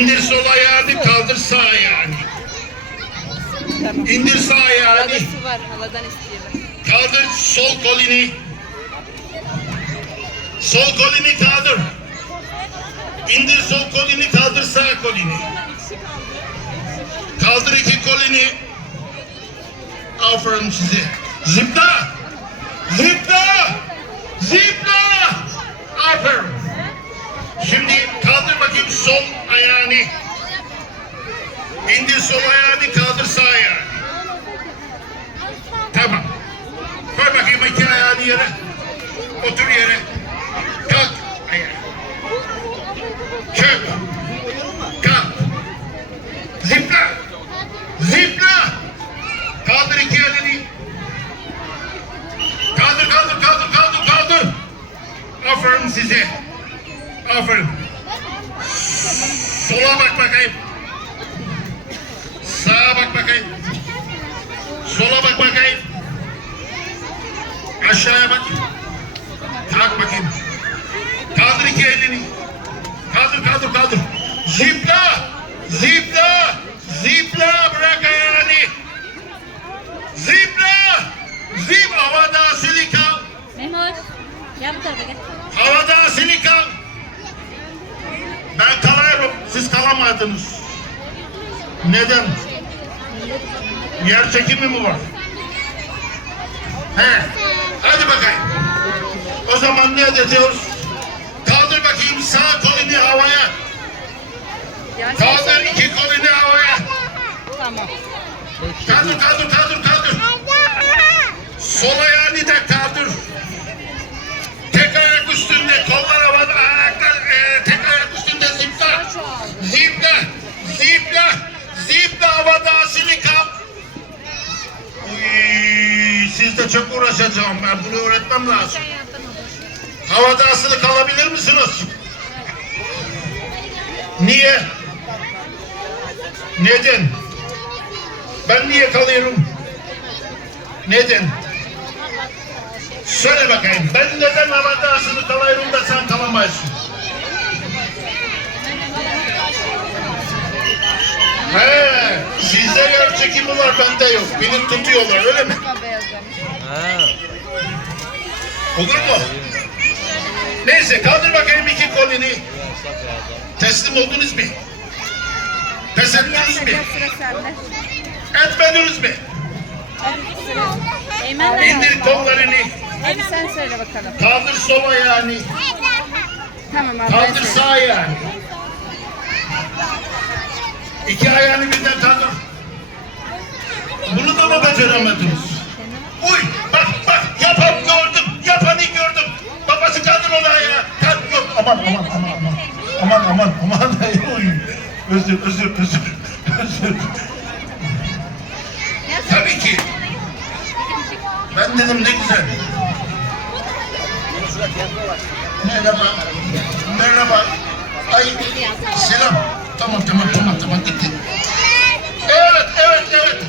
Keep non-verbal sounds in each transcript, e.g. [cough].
İndir sol ayağını kaldır sağ ayağını. İndir sağ ayağını. Halada su var. Haladan isteyelim. Kaldır sol kolini. Sol kolini kaldır. İndir sol kolini kaldır sağ kolini. Kaldır iki kolini. Aferin size. Zıpla. Zıpla. Sol ayağını kaldır sağ ayağını. Tamam. Koy bakayım iki ayağını yere. Otur yere. Kalk. Ayağa. Çök. Kalk. Zıpla. Zıpla. Kaldır iki elini. Kaldır, kaldır, kaldır, kaldır, kaldır. Aferin size. Aferin. Sola bak bakayım. Bakayım. Sola bak bakayım. Aşağıya bak. Kalk bakayım. Kaldır iki elini. Kaldır kaldır kaldır. Zipla. Zipla. Zipla bırak ayağını. Zipla. Zip havada asili kal. Memur. Havada asili kal. Ben kalayım. Siz kalamadınız. Neden? Yer çekimi mi var? He. Hadi bakayım. O zaman ne edeceğiz? Kaldır bakayım sağ kolunu havaya. Kaldır iki kolunu havaya. Tamam. Kaldır kaldır kaldır kaldır. Sol ayağını da kaldır. Tek ayak üstünde kollar Çok uğraşacağım. Ben bunu öğretmem lazım. Havada asılı kalabilir misiniz? Niye? Neden? Ben niye kalıyorum? Neden? Söyle bakayım. Ben neden havada asılı kalıyorum da sen kalamazsın? He, sizde yer çekimi var, bende yok. Beni tutuyorlar, öyle mi? Olur mu? Neyse, kaldır bakayım iki kolunu. Teslim oldunuz mu? Pes ettiniz mi? Etmediniz mi? İndir kollarını. Hadi sen söyle bakalım. Kaldır sol ayağını. Tamam abi. Kaldır sağ ayağını. İki ayağını birden kaldır. Bunu da mı beceremediniz? Aman aman aman aman. Aman aman aman. [laughs] Özür özür özür. Özür. Tabii ki. Ben dedim ne güzel. Merhaba. Merhaba. Ay selam. Tamam tamam tamam tamam gitti. Evet evet evet.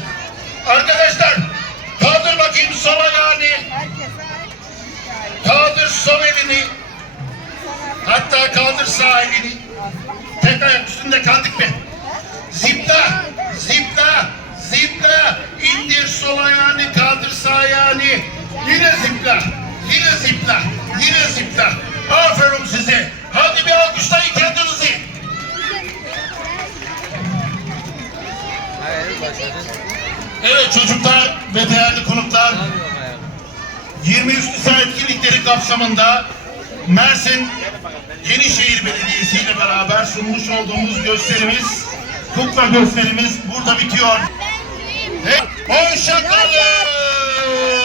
Arkadaşlar kaldır bakayım sol ayağını. Kaldır sol elini. Hatta kaldır sağ elini. Tek ayak üstünde kaldık mı? Zipla, zipla, zipla. İndir sol ayağını, kaldır sağ ayağını. Yine zipla, yine zipla, yine zipla. Aferin size. Hadi bir alkışlayın kendinizi. Evet çocuklar ve değerli konuklar. Ne yapıyorsun ayağım? 20 üst lise etkinlikleri kapsamında Mersin Yenişehir Belediyesi ile beraber sunmuş olduğumuz gösterimiz, kukla gösterimiz burada bitiyor. Hoşçakalın.